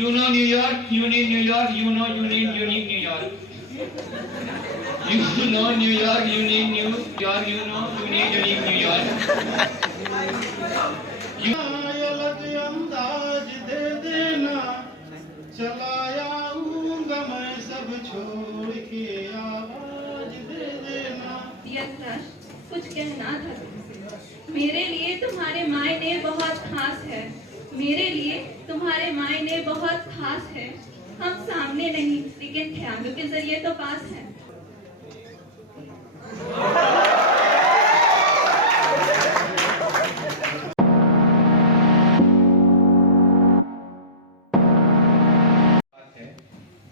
You know New York, you need New York, you know you need unique New York. You know New York, you need New York, you know you need unique New York. You अलग अंदाज दे देना, चला आऊंगा मैं सब छोड़ के, आवाज दे देना। यस सर, कुछ कहना था तुमसे। मेरे लिए तुम्हारे मायने बहुत खास है, मेरे लिए तुम्हारे मायने बहुत खास है। हम सामने नहीं लेकिन ख्यालों के जरिए तो पास हैं।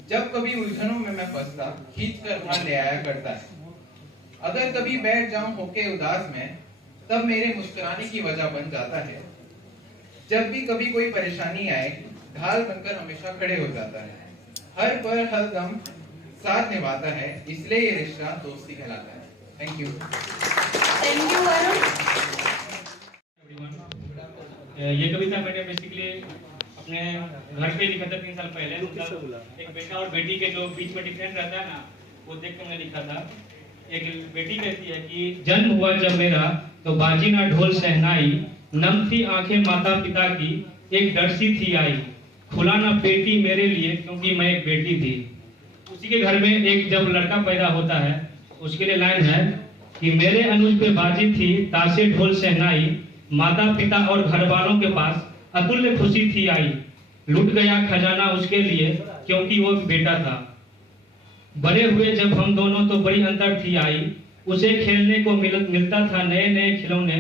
जब कभी उलझनों में मैं फंसता, खींच कर बाहर ले आया करता है। अगर कभी बैठ जाऊं होके उदास में, तब मेरे मुस्कुराने की वजह बन जाता है। जब भी कभी कोई परेशानी आए, ढाल बनकर हमेशा खड़े हो जाता है। हर पल हर दम साथ निभाता है, इसलिए ये रिश्ता दोस्ती कहलाता है। Thank you Varun. ये कविता मैंने बेसिकली अपने घर पे लिखा था 3 साल पहले। एक बेटा और बेटी के जो बीच में डिफरेंस रहता है ना, वो देख कर मैंने लिखा था। एक बेटी कहती है कि जन्म हुआ जब मेरा तो बाजी ना ढोल शहनाई, नम थी आंखें माता पिता की, एक डर सी थी आई, खुला ना पेटी मेरे लिए क्योंकि मैं एक बेटी थी। उसी के घर में एक जब लड़का पैदा होता है, उसके लिए लाइन है कि मेरे अनुज पे बाजी थी ताशे ढोल शहनाई, माता पिता और घर वालों के पास अतुल्य खुशी थी आई, लूट गया खजाना उसके लिए क्योंकि वो बेटा था। बड़े हुए जब हम दोनों तो बड़ी अंतर थी आई, उसे खेलने को मिलता था नए नए खिलौने,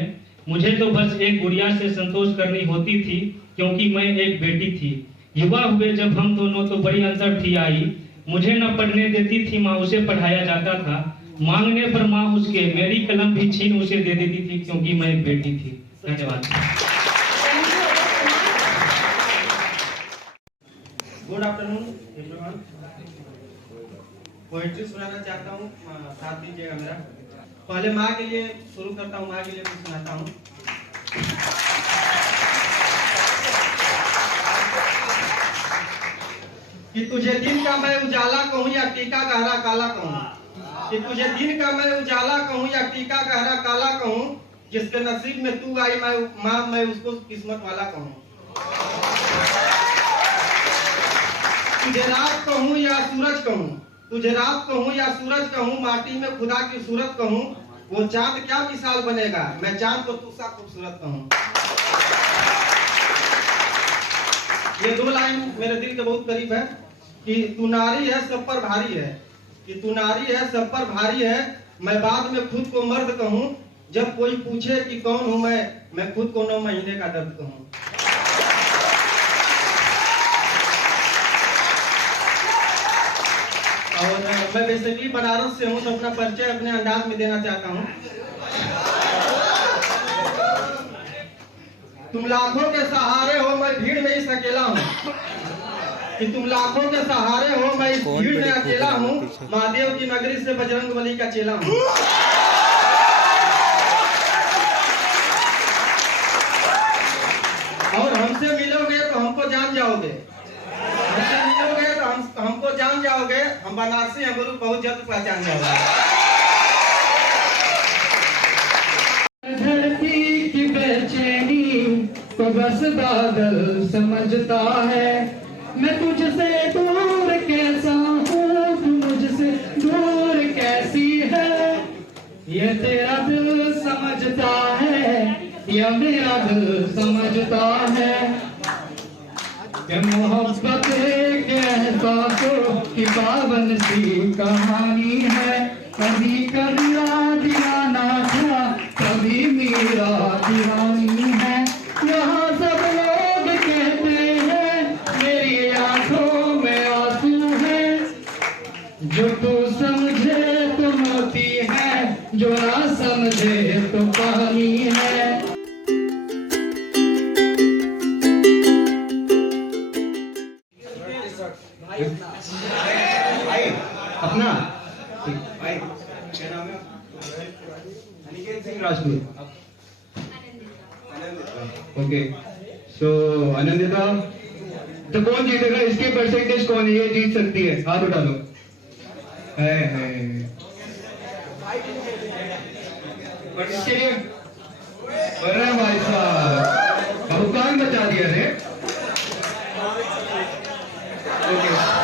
मुझे तो बस एक गुड़िया से संतोष करनी होती थी क्योंकि मैं एक बेटी थी। युवा हुए जब हम दोनों तो बड़ी अंतर थी आई, मुझे न पढ़ने देती थी माँ, उसे पढ़ाया जाता था, मांगने पर माँ उसके मेरी कलम भी छीन उसे दे देती थी क्योंकि मैं एक बेटी थी। धन्यवाद। Good afternoon everyone. पोएट्री सुनाना चाहता हूँ, साथ दीजिएगा मेरा। पहले माँ के लिए शुरू करता हूँ, माँ के लिए कुछ सुनाता हूँ। कि तुझे दिन का मैं उजाला कहूँ या टीका गहरा काला कहूँ, कि तुझे दिन का मैं उजाला कहूँ या टीका गहरा काला कहूँ, जिसके नसीब में तू आई मैं माँ, मैं उसको किस्मत वाला कहूँ। तुझे रात कहूँ या सूरज कहूँ, तुझे रात कहूँ या सूरज कहूँ, माटी में खुदा की सूरत कहूँ, वो चांद क्या मिसाल बनेगा, मैं चांद को तू सा खूबसूरत कहूँ। ये 2 लाइन मेरे दिल के बहुत करीब है। कि तू नारी है सब पर भारी है, कि तू नारी है सब पर भारी है, मैं बाद में खुद को मर्द कहूँ, जब कोई पूछे कि कौन हूँ मैं खुद को 9 महीने का दर्द कहूँ। और मैं बेसिकली बनारस से हूँ, तो अपना परिचय अपने अंदाज में देना चाहता हूँ। तुम लाखों के सहारे हो, मैं भीड़ में इस अकेला हूँ, कि तुम लाखों के सहारे हो, मैं इस भीड़ में अकेला हूँ, महादेव की नगरी से बजरंगबली का चेला हूँ। और हमसे मिलोगे तो हमको जान जाओगे, हमसे मिलोगे तो हमको जान जाओगे, हम बनारसी हैं गुरु, बहुत जल्द पहचान जाओगे। धरती की बेचैनी तो बस बादल समझता है, मैं तुझसे दूर कैसा हूँ, तू मुझसे दूर कैसी है, ये तेरा दिल समझता है, ये मेरा दिल समझता है, कि मोहब्बत एक एहसासों की पावन सी कहानी है, कभी कभी दीवाना था, कभी मेरा दीवानी है, यहाँ सब लोग कहते हैं मेरी आंखों में आंसू है, जो तू समझे तो मोती है, जो ना समझे तो पानी है। अपना क्या नाम है? अनिकेत सिंह राजपूत। ओके, सो आनंदिता, तो कौन जीतेगा? इसके परसेंटेज कौन है ये जीत सकती है? हाथ उठा लो। है और इसके लिए अरे भाई साहब भुगतान बचा दिया रे। ओके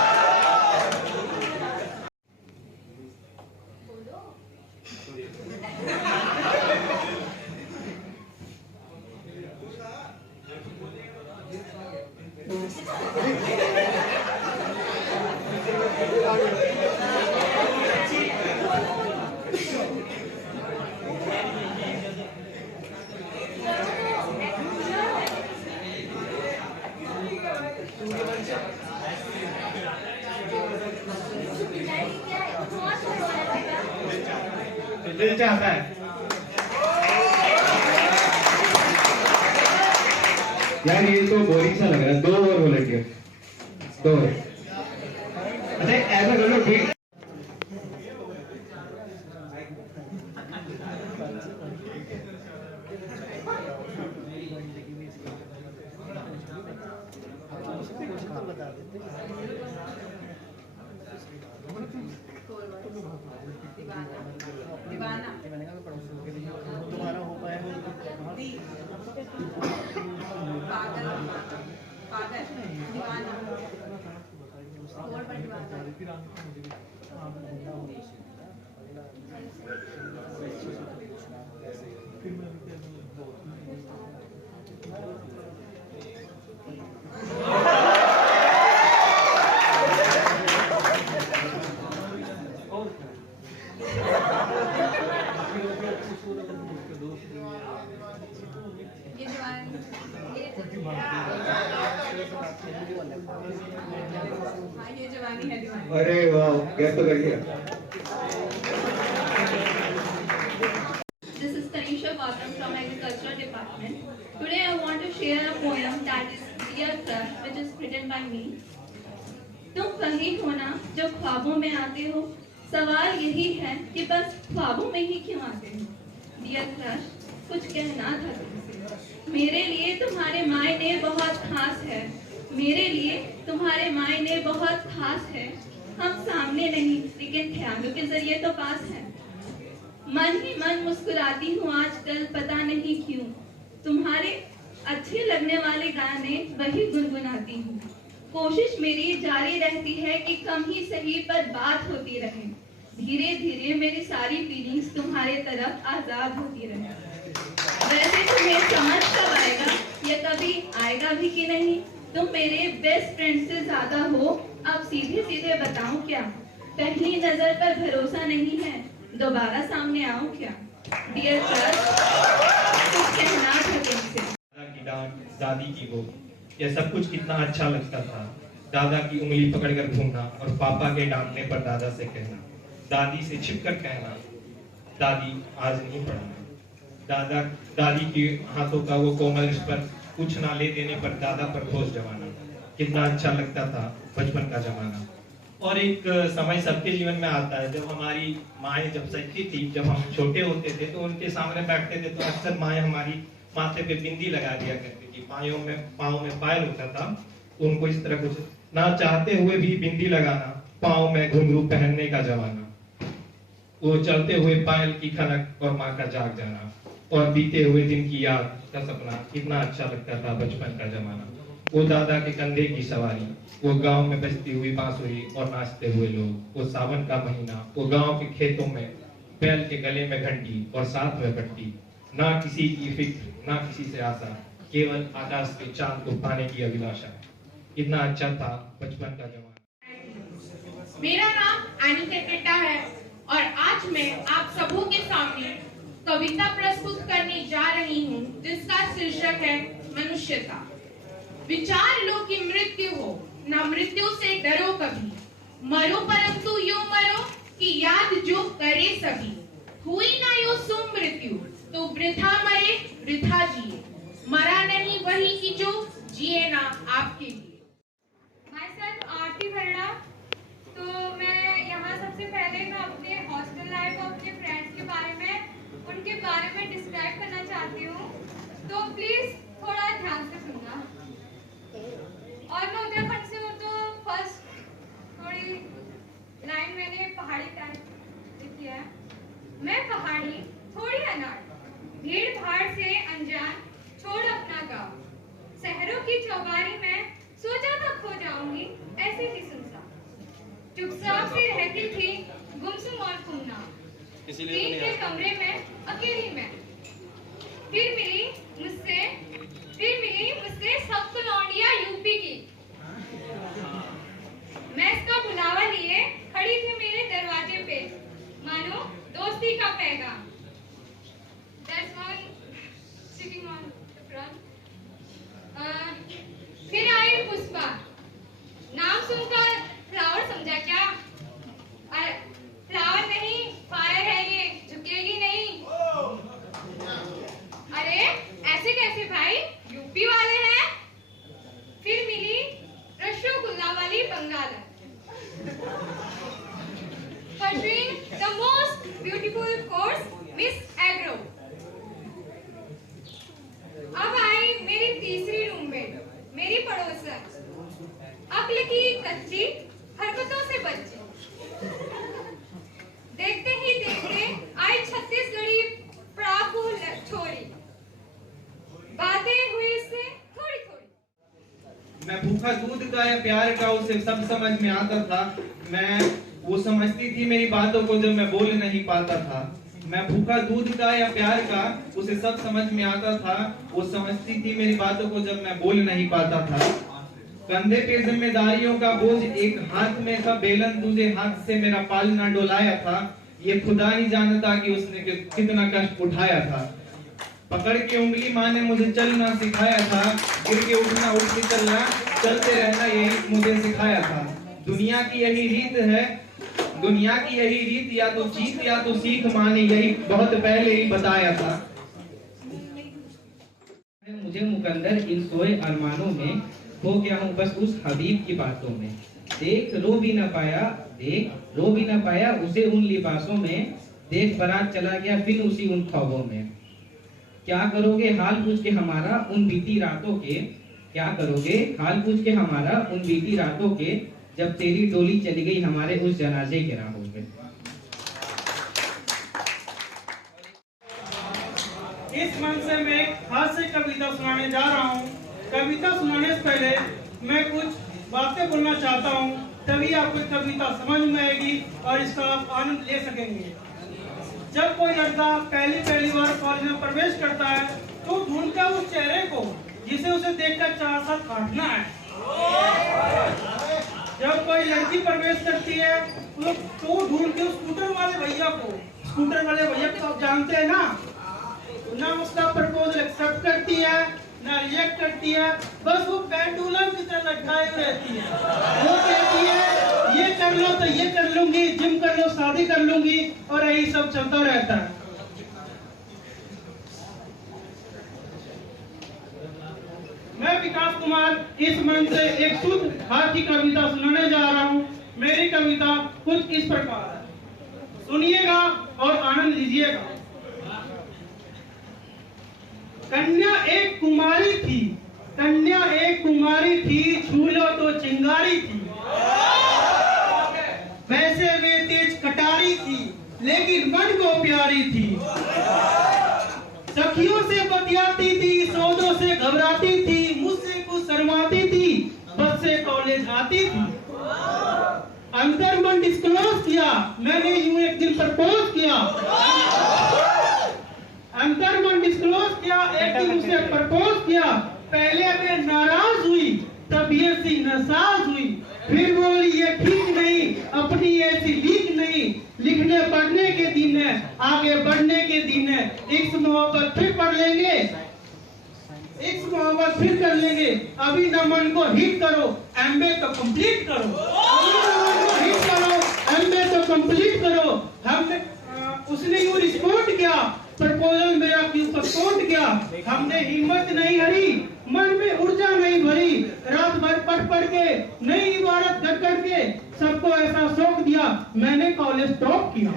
दिल चाहता है यार ये तो बोरिंग सा लग रहा है। 2 ओवर हो लगे 2 ओवर। अच्छा ऐसा कर लो ठीक तुम्हारा हो पाएगा अरे वाह गैस तो कर दिया। This is Tanisha Gautam from Agriculture Department. Today I want to share a poem that is Dear Crush, which is written by me. तुम वही हो ना जो ख्वाबों में आते हो, सवाल यही है कि बस ख्वाबों में ही क्यों आते हो। Dear Crush, कुछ कहना था तुमसे। मेरे लिए तुम्हारे मायने बहुत खास है, मेरे लिए तुम्हारे मायने बहुत खास है। हम सामने नहीं लेकिन ख्यालों के जरिए तो पास है। मन ही मन मुस्कुराती हूँ आजकल, पता नहीं क्यों। तुम्हारे अच्छे लगने वाले गाने वही गुनगुनाती हूँ। कोशिश मेरी जारी रहती है कि कम ही सही पर बात होती रहे। धीरे धीरे मेरी सारी फीलिंग्स तुम्हारे तरफ आजाद होती रहे। वैसे तुम्हें समझ कब आएगा, या कभी आएगा भी कि नहीं? तुम मेरे बेस्ट फ्रेंड से ज्यादा हो, अब सीधे सीधे बताऊं क्या? पहली नजर पर भरोसा नहीं है, दोबारा सामने आऊं क्या? डियर क्रश, कुछ कहना था तुमसे। दादा की डांट, दादी की वो, यह सब कुछ कितना अच्छा लगता था। दादा की उंगली पकड़कर घूमना और पापा के डांटने पर दादा से कहना, दादी से छिपकर कहना, दादी आज नहीं पढ़ना। दादी की हाथों का वो कोमल स्पर्श, कुछ ना ले देने पर दादा पर बोझ जमाना, कितना अच्छा लगता था बचपन का जमाना। और एक समय सबके जीवन में आता है, जब हमारी माएँ जब सच्ची थी, जब हम छोटे होते थे तो उनके सामने बैठते थे तो अक्सर माएँ हमारी माथे पे बिंदी लगा दिया करती थी। पाँव में पायल होता था, उनको इस तरह कुछ ना चाहते हुए भी बिंदी लगाना, पाँव में घुंघरू पहनने का जमाना, वो चलते हुए पायल की खनक और माँ का जाग जाना, और बीते हुए दिन की याद का सपना, कितना अच्छा लगता था बचपन का जमाना। वो दादा के कंधे की सवारी, वो गांव में बजती हुई बांसुरी और नाचते हुए लोग, वो सावन का महीना, वो गांव के खेतों में बैल के गले में घंटी और साथ में पट्टी, ना किसी की फिक्र ना किसी से आशा, केवल आकाश के चांद को पाने की अभिलाषा। कितना अच्छा था बचपन का जमाना। मेरा नाम अनिता टेटा है और आज मैं आप सबों के सामने कविता प्रस्तुत करने जा रही हूँ, जिसका शीर्षक है मनुष्यता। विचार लो कि मृत्यु हो, ना मृत्यु से डरो कभी, मरो परंतु यूं मरो कि याद जो करे सभी। हुई ना यूं सुमृत्यु तो वृथा मरे वृथा जिए, मरा नहीं वही कि जो जिए ना आपके लिए। माय सेल्फ आरती भरड़ा। तो मैं यहाँ सबसे पहले मैं अपने हॉस्टल लाइफ और अपने फ्रेंड्स के बारे में डिस्क्राइब करना चाहती हूँ, तो प्लीज थोड़ा ध्यान से सुनना। और मैं उधर चुपचाप से रहती थी, गुमसुम और गुमनाम। टीन के कमरे में अकेली मैं। फिर मिली मुझसे सब लौंडिया यूपी की। मैं इसका बुलावा लिए खड़ी थी मेरे दरवाजे पे, मानो दोस्ती का पैगाम। That's one sitting on the front. फिर आई पुष्पा। नाम सुनकर फ्लावर समझा क्या? फ्लावर नहीं, फायर है ये, झुकेगी नहीं। अरे ऐसे कैसे भाई, यूपी वाले हैं। फिर मिली रसगुल्ला वाली Bengal. Pursuing the most beautiful course, Miss Agro. अब आई मेरी तीसरी रूममेट, मेरी पड़ोसन, अक्ल की कच्ची, हरकतों से बच्ची। देखते ही देखते आई छत्तीसगढ़ी पड़ाकू छोरी। बातें हुई इससे थोड़ी थोड़ी। मैं भूखा दूध का या प्यार का, उसे सब समझ में आता था। वो समझती थी मेरी बातों को जब मैं बोल नहीं पाता था। मैं भूखा दूध का या प्यार का, उसे सब समझ में आता था। वो समझती थी मेरी बातों को जब मैं बोल नहीं पाता था। कंधे पे जिम्मेदारियों का बोझ एक हाथ में था, बेलन दूसरे हाथ से मेरा पालना डोलाया था। ये खुदा नहीं जानता कि उसने कितना कष्ट उठाया था। पकड़ के उंगली माँ ने मुझे चलना सिखाया था। गिर के उठना, उठ के चलना, चलते रहना, यही मुझे सिखाया था। दुनिया की यही रीत, या तो जीत या तो सीख, माँ ने यही बहुत पहले ही बताया था। मुझे मुकंदर इन सोए अरमानों में, खो गया हूँ बस उस हबीब की बातों में। देख रो भी न पाया उसे उन लिबासों में। देख बारात चला गया फिर उसी उन ख्वाबों में। क्या करोगे हाल पूछ के हमारा उन बीती रातों के, क्या करोगे हाल पूछ के हमारा उन बीती रातों के, जब तेरी डोली चली गई हमारे उस जनाजे के राहों में। इस मंच से मैं एक हास्य कविता सुनाने जा रहा हूँ। कविता सुनाने से पहले मैं कुछ बातें बोलना चाहता हूँ, तभी आपको कविता समझ में आएगी और इसका आप आनंद ले सकेंगे। जब कोई लड़का पहली बार कॉलेज में प्रवेश करता है तो ढूंढता है उस चेहरे को जिसे उसे देखकर 4 साल काटना है। जब कोई लड़की प्रवेश करती है तो ढूंढते उस स्कूटर वाले भैया को। स्कूटर वाले भैया को आप जानते हैं ना उसका प्रपोजल एक्सेप्ट करती है ना रिजेक्ट करती है, बस वो पेंडुलम की तरह लटकाए हुए रहती है। वो कहती है ये कर लो तो ये कर लूंगी, जिम कर लो शादी कर लूंगी, और यही सब चलता रहता है। मैं विकास कुमार इस मंच से एक शुद्ध हाथी कविता सुनाने जा रहा हूँ। मेरी कविता कुछ इस प्रकार है, सुनिएगा और आनंद लीजिएगा। कन्या एक कुमारी थी, छू लो तो चिंगारी थी। वैसे वे तेज कटारी थी, लेकिन मन को प्यारी थी। सखियों से बतियाती थी, सौदों से घबराती थी, मुझसे कुछ शर्माती थी, बस से कॉलेज आती थी। अंतर मन डिस्क्लोज किया, मैंने यूं एक दिन प्रपोज किया। अंतर मन डिस्क्लोज किया, एक दिन उसे प्रपोज किया। पहले वे नाराज हुई, तबीयत सी नासाज हुई, फिर बोली ये ठीक नहीं, अपनी ऐसी लीक नहीं। लिखने पढ़ने के दिन है, आगे बढ़ने के दिन है। इस मोहब्बत फिर पढ़ लेंगे, इस मोहब्बत फिर कर लेंगे। अभी न मन को हिट करो, एमबीए तो कंप्लीट करो। अभी न मन को हिट करो, एमबीए तो कंप्लीट करो। हमने उसने यूं रिस्पॉन्ड किया, प्रपोजल मेरा क्यों पोस्टपोन किया। हमने हिम्मत नहीं हारी, मन में ऊर्जा नहीं भरी, रात भर पढ़ के नई इबारत गढ़ के सबको ऐसा शौक दिया, मैंने कॉलेज टॉप किया।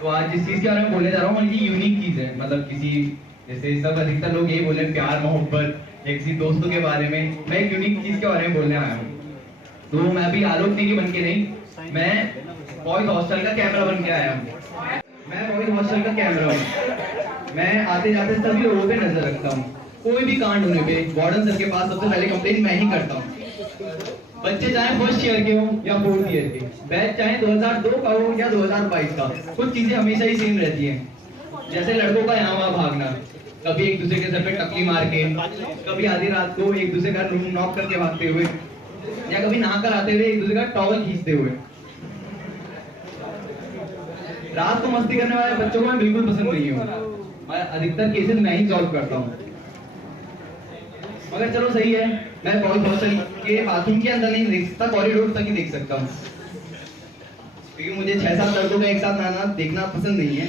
तो आज जिस चीज के बारे में बोलने जा रहा हूँ ये यूनिक चीज है। मतलब किसी जैसे सब अधिकतर लोग यही बोले प्यार मोहब्बत या किसी दोस्तों के बारे में, मैं एक यूनिक चीज के बारे में बोलने आया हूँ। तो मैं अभी आलोक नेगी बन के नहीं, मैं बॉयज हॉस्टल का कैमरा बन के आया हूँ। मैं बॉयज हॉस्टल का कैमरा हूँ। मैं आते जाते सभी लोगों पे नजर रखता हूँ। कोई भी कांड होने पे वार्डन सर के पास सबसे पहले कंप्लेन मैं ही करता हूँ। बच्चे चाहे फर्स्ट ईयर के हो या फोर्थ ईयर के, बैच चाहे 2002 का हो या 2022 का, कुछ चीजें हमेशा ही सेम रहती हैं। जैसे लड़कों का यहाँ वहाँ भागना, कभी एक दूसरे के सर पे टकली मार के, कभी आधी रात को एक दूसरे का रूम नॉक करके भागते हुए, या कभी नहा कर आते हुए एक दूसरे का टॉवल खींचते हुए। रात को मस्ती करने वाले बच्चों को मैं बिल्कुल पसंद नहीं हूँ। मैं अधिकतर केसेस मैं ही सॉल्व करता हूँ। मगर चलो सही है, मैं बॉयज हॉस्टल के बाथरूम के अंदर नहीं देख सकता, कॉरिडोर तक ही देख सकता हूँ, क्योंकि मुझे 6-7 लड़कों का एक साथ नहाना देखना पसंद नहीं है।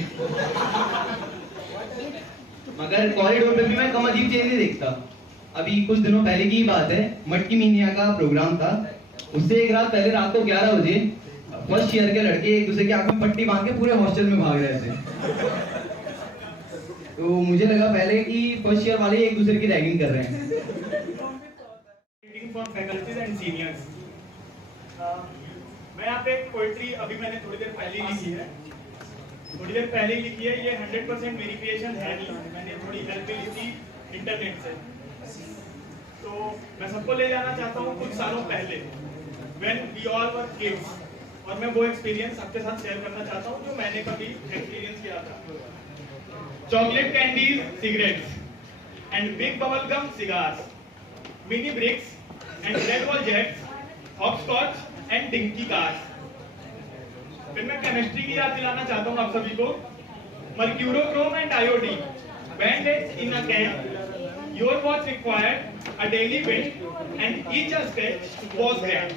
मगर कॉरिडोर पे भी मैं कम अजीब चीज नहीं देखता। अभी कुछ दिनों पहले की बात है, मटकी मीनिया का प्रोग्राम था। उससे एक रात पहले रात को 11 बजे फर्स्ट ईयर के लड़के एक दूसरे की आंख में पट्टी बांध के पूरे हॉस्टल में भाग रहे थे। तो मुझे लगा पहले कि फर्स्ट ईयर वाले एक दूसरे की रैगिंग कर रहे हैं। फॉर फैकल्टीज एंड सीनियर्स, मैं यहाँ पे एक पोएट्री अभी मैंने थोड़ी देर पहले लिखी है, ये 100% मेरी क्रिएशन है नहीं, मैंने थोड़ी हेल्प ली थी इंटरनेट से। तो मैं सबको ले जाना चाहता हूँ कुछ सालों पहले, when we all were kids, और मैं वो एक्सपीरियंस आपके साथ शेयर करना चाहता हूँ जो मैंने कभी एक्सपीरियंस किया था। Chocolate candies, cigarettes and big bubble gum cigars, mini bricks and red ball jets, hopscotch and dinky cars. फिर मैं केमिस्ट्री की याद दिलाना चाहता हूँ आप सभी को। Mercurochrome and iodine, bandage in a can, your watch required a daily build and each a stage was grand.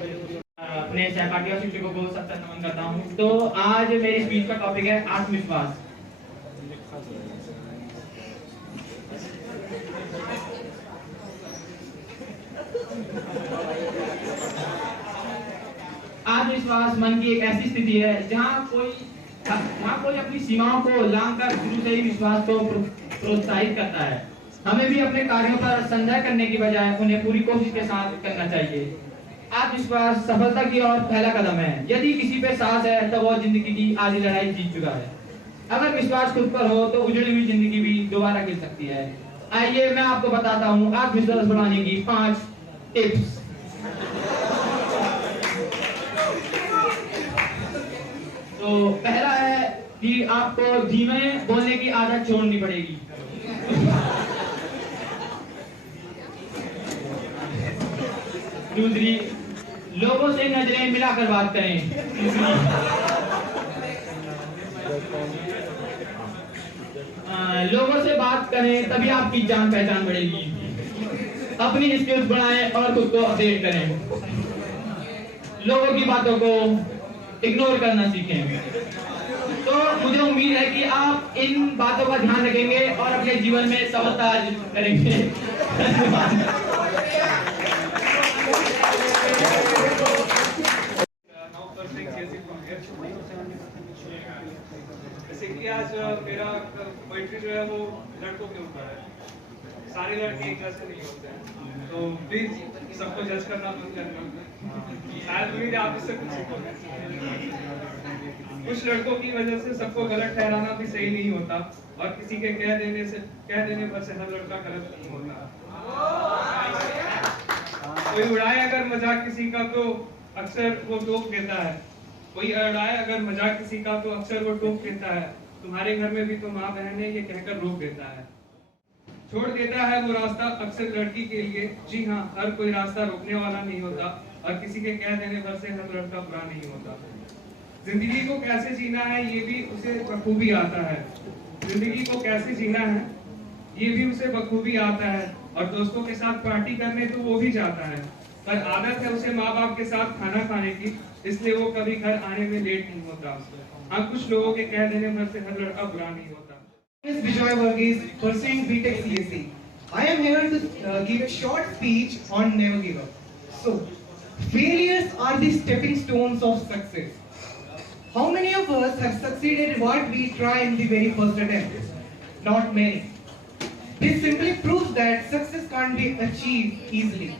अपने सहपाठी और शिक्षकों को सत्तर नमन करता हूँ। तो आज मेरी स्पीच का टॉपिक है आत्मविश्वास। आत्मविश्वास मन की एक ऐसी स्थिति है जहाँ कोई अपनी सीमाओं को लांघकर शुरू से ही विश्वास को प्रोत्साहित करता है। हमें भी अपने कार्यों पर संदेह करने की बजाय उन्हें पूरी कोशिश के साथ करना चाहिए। आत्मविश्वास सफलता की ओर पहला कदम है। यदि किसी पे सांस है तो वो जिंदगी की आधी लड़ाई जीत चुका है। अगर विश्वास खुद पर हो तो उजड़ी हुई जिंदगी भी दोबारा खिल सकती है। आइए मैं आपको बताता हूँ आत्मविश्वास बढ़ाने की 5 टिप्स। तो पहला है कि आपको धीमे बोलने की आदत छोड़नी पड़ेगी। दूसरी, लोगों से नजरें मिलाकर बात करें। लोगों से बात करें तभी आपकी जान पहचान बढ़ेगी। अपनी स्किल्स बढ़ाएं और खुद को अपडेट करें। लोगों की बातों को इग्नोर करना सीखें। तो मुझे उम्मीद है कि आप इन बातों का ध्यान रखेंगे और अपने जीवन में सफलता करेंगे। जैसे कि आज मेरा पोएट्री जो है वो लड़कों के ऊपर है। सारे लड़के एक जैसे नहीं होते हैं, तो प्लीज सबको जज करना बंद करना। शायद उम्मीद है आप इससे कुछ सीखोगे। कुछ लड़कों की वजह से सबको गलत ठहराना भी सही नहीं होता, और किसी के कह देने पर से हर लड़का गलत नहीं होता। कोई उड़ाए अगर मजाक किसी का तो अक्सर वो टोक देता है। कोई उड़ाए अगर मजाक किसी का तो अक्सर वो टोक देता है। तुम्हारे घर में भी तो माँ बहन है, ये कहकर रोक देता है। छोड़ देता है वो रास्ता अक्सर लड़की के लिए। जी हाँ, हर कोई रास्ता रोकने वाला नहीं होता, और किसी के कह देने पर से हर लड़का बुरा नहीं होता। जिंदगी को कैसे जीना है ये भी उसे बखूबी आता है। जिंदगी को कैसे जीना है ये भी उसे बखूबी आता है, और दोस्तों के साथ पार्टी करने तो वो भी जाता है, पर आदत है उसे माँ बाप के साथ खाना खाने की, इसलिए वो कभी घर आने में लेट नहीं होता। हाँ, कुछ लोगों के कह देने पर से हर लड़का बुरा नहीं होता। Bijoy Varghese, pursuing BTech CSE. I am here to give a short speech on never give up. So, failures are the stepping stones of success. How many of us have succeeded what we try in the very first attempt? Not many. This simply proves that success can't be achieved easily.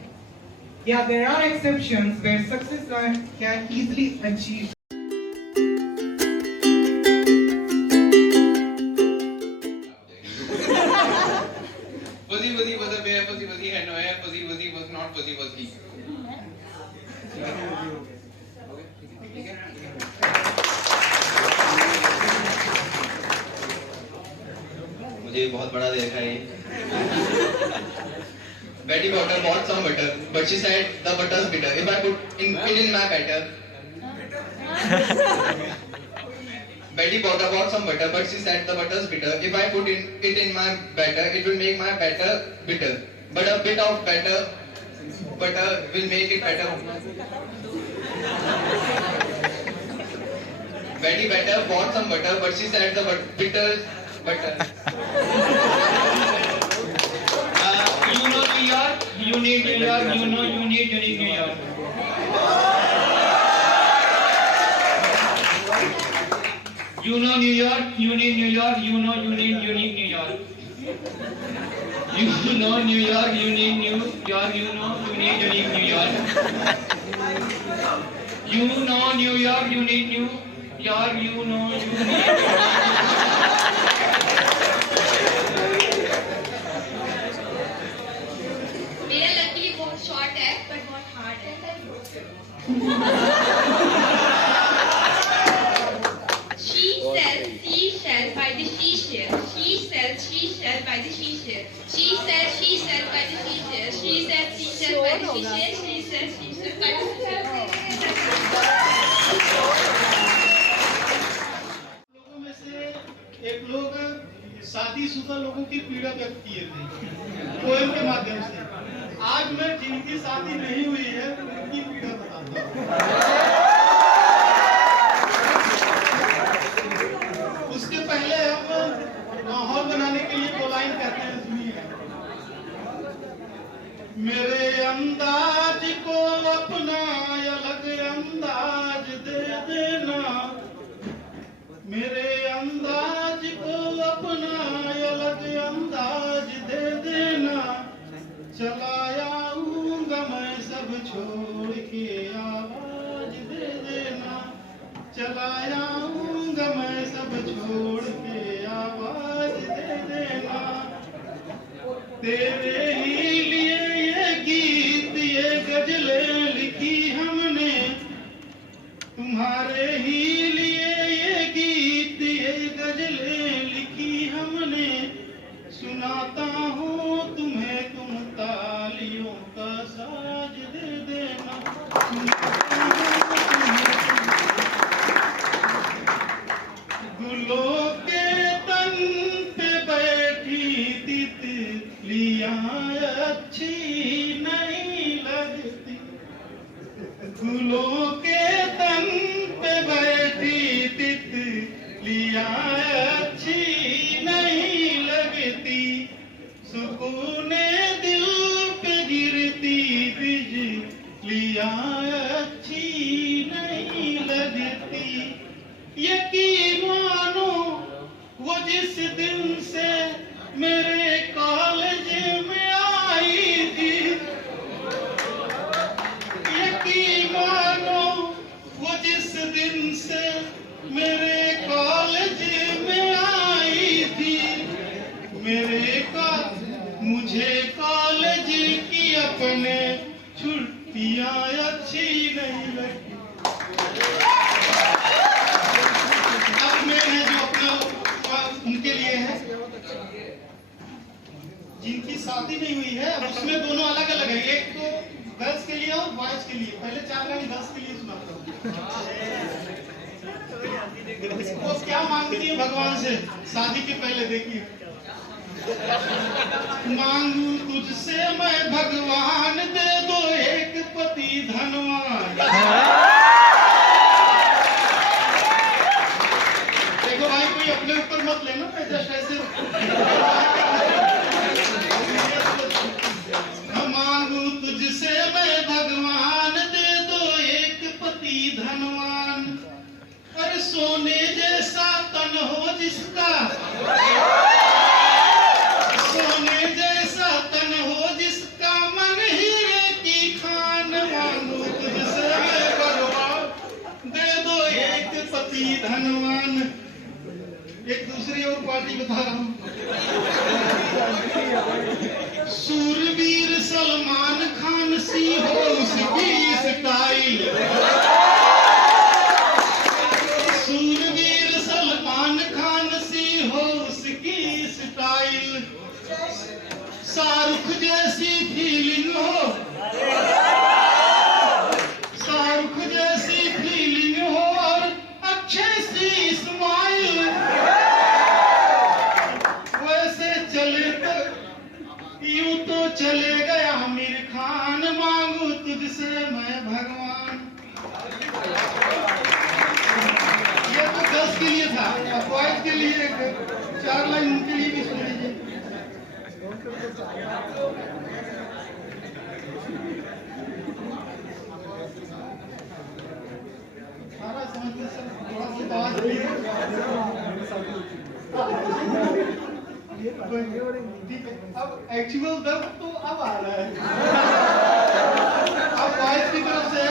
Yeah, there are exceptions where success can easily achieve. Fuzzy wuzzy was a bear, fuzzy wuzzy had no hair, fuzzy wuzzy was not, fuzzy was he. मुझे बहुत बड़ा देखा है। Betty Potter bought some butter, but she said the butter's bitter. If I put it in my batter. Betty Potter bought some butter, but she said the butter's bitter. If I put it in my batter, it will make my batter bitter. But a bit of butter will make it better. Betty Potter bought some butter, but she said the bitter butter. You know New York, you need New York, you know you need unique New York. You know New York, you need New York, you know you need unique New York. You know New York, you need New York, you know you need unique New York. You know New York, you need New York, you know you need मेरा luckily बहुत short है पर बहुत hard है। She sells seashell by the seashell. She sells seashell by the seashell. She sells seashell by the seashell. She sells seashell by the seashell. She sells seashell by the seashell. लोगों में से एक लोग शादीशुदा लोगों की पीड़ा व्यक्त किए थे पोएम के माध्यम से। आज मैं जिनकी शादी नहीं हुई है उनकी पीड़ा बताता हूँ। उसके पहले हम माहौल बनाने के लिए दो लाइन कहते हैं, सुनिए। मेरे अंदाज को अपना अलग अंदाज दे देना, मेरे अंदाज को अपना अलग अंदाज दे देना, चला आऊंगा मैं सब छोड़ के आवाज दे देना, चला आऊंगा मैं सब छोड़ के आवाज दे देना। तेरे ही लिए ये गीत ये गजलें लिखी हमने, तुम्हारे ही लिए ये गीत ये गजलें लिखी हमने, सुनाता हूँ तुम्हें तुम तालियों का साज दे देना। गुलों के तन पे बैठी तितलियां अच्छी नहीं लगती, गुलों के तन पे बैठी तितलियां अच्छी नहीं लगती, सुकूने दिल पे गिरती बिजलियां अच्छी नहीं लगती। यकीन मानो वो जिस दिन से मेरे कॉलेज में आई थी, यकीन मानो वो जिस दिन से मेरे कॉलेज में आई थी, मुझे कॉलेज की अपने छुट्टियां अच्छी नहीं लगती। अब मैंने जो अपना उनके लिए है जिनकी शादी नहीं हुई है, अब उसमें दोनों अलग अलग है, एक तो गर्ल्स के लिए और बॉयज के लिए। पहले 4 लाइन गर्ल्स के लिए सुनाता हूँ। वो क्या मांगती है भगवान से शादी के पहले, देखिए। मांगू तुझसे मैं भगवान दे दो एक पति धनवान। देखो भाई कोई अपने ऊपर मत लेना, मैं जस्ट ऐसे। मांगू तुझसे मैं भगवान दे दो एक पति धनवान, अरे सोने जैसा तन हो जिसका, सोने जैसा तन हो जिसका, मन हीरे की खान। मांगू तुझसे मैं भगवान दे दो एक पति धनवान। एक दूसरी और पार्टी बता रहा हूँ। सूरवीर सलमान खान सी हो उसकी स्टाइल, तुझसे मैं भगवान। ये तो 10 के लिए था, अब बॉयज के लिए एक 4 लाइन उनके लिए भी सुन लीजिए। सारा समझते सर, थोड़ा सा आवाज ठीक है। अब एक्चुअल दर्द तो अब आ रहा है। अब बॉयज की तरफ से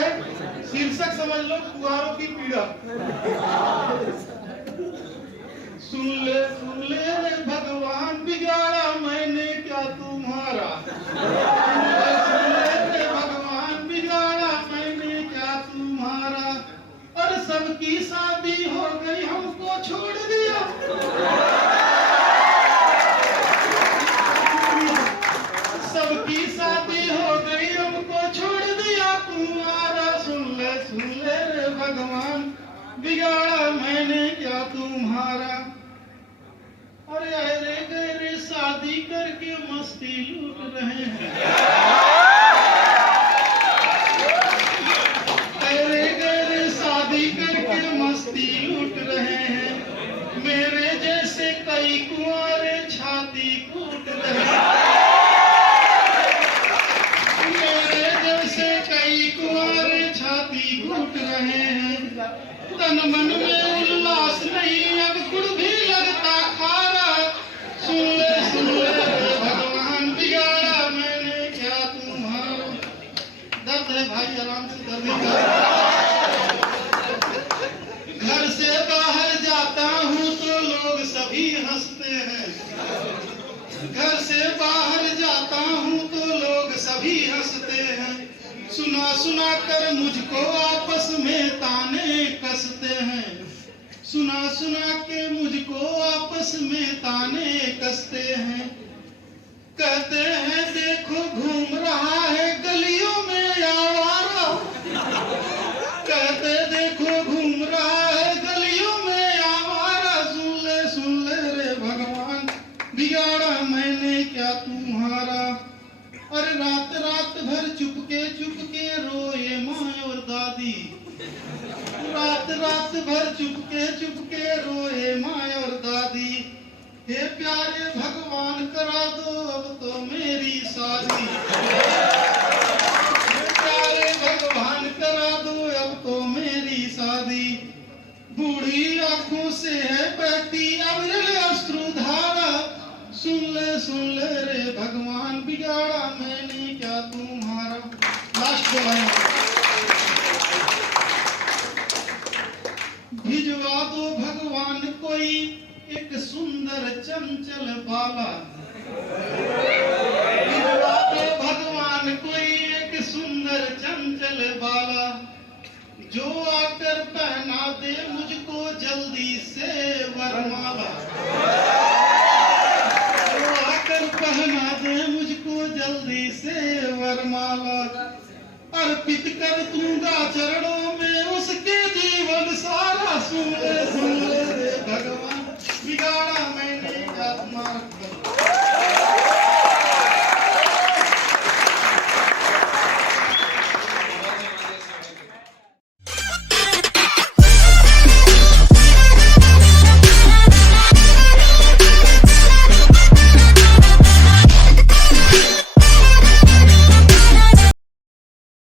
शीर्षक समझ लो, कुंवारों की पीड़ा। सुन ले रे भगवान, बिगाड़ा मैंने क्या तुम्हारा। सुन ले रे भगवान, बिगाड़ा मैंने क्या तुम्हारा। और सबकी शादी हो गई, हमको छोड़ दिया। सबकी शादी हो गई, हमको छोड़ दिया तुम्हारा। सुन ले रे भगवान, बिगाड़ा मैंने क्या तुम्हारा। अरे अरे गरे शादी करके मस्ती लूट रहे हैं। अरे गरे शादी करके मस्ती लूट रहे हैं। मेरे जैसे कई कुंवारे छाती कूट रहे हैं। मेरे जैसे कई कुंवारे छाती कूट रहे हैं। तन मन में उल्लास नहीं, अब गुड़ भी लगता खारा। सुन ले रे भगवान, बिगाड़ा मैंने क्या तुम्हारा। दर्द है भाई, आराम से दर्द है। घर से बाहर जाता हूँ तो लोग सभी हंसते हैं। घर से बाहर जाता हूँ तो लोग सभी हंसते हैं। सुना कर मुझको आपस में ताने कसते हैं। सुना के मुझको आपस में ताने कसते हैं। कहते हैं देखो घूम रहा है गलियों में आवारा। कहते देखो घूम रहा है गलियों में आवारा। सुन ले रे भगवान, बिगाड़ा मैंने क्या तुम्हारा। अरे रात भर चुपके रोए माँ और दादी। रात भर चुपके रोए माँ और दादी। हे प्यारे भगवान, करा दो अब तो मेरी शादी। हे प्यारे भगवान, करा दो अब तो मेरी शादी। बूढ़ी आंखों से है बहती अब अश्रुधारा। सुन ले रे भगवान, बिगाड़ा मैंने क्या तुम्हारा। लास्ट लाइन, भिजवा दो भगवान कोई एक सुंदर चंचल बाला। भिजवा दो भगवान कोई एक सुंदर चंचल बाला। जो आकर पहना दे मुझको जल्दी से वरमाला। पहना दे मुझको जल्दी से वरमाला। अर्पित कर दूंगा चरणों में उसके जीवन सारा। सुन ले रे भगवान, बिगाड़ा मैंने क्या तुम्हारा।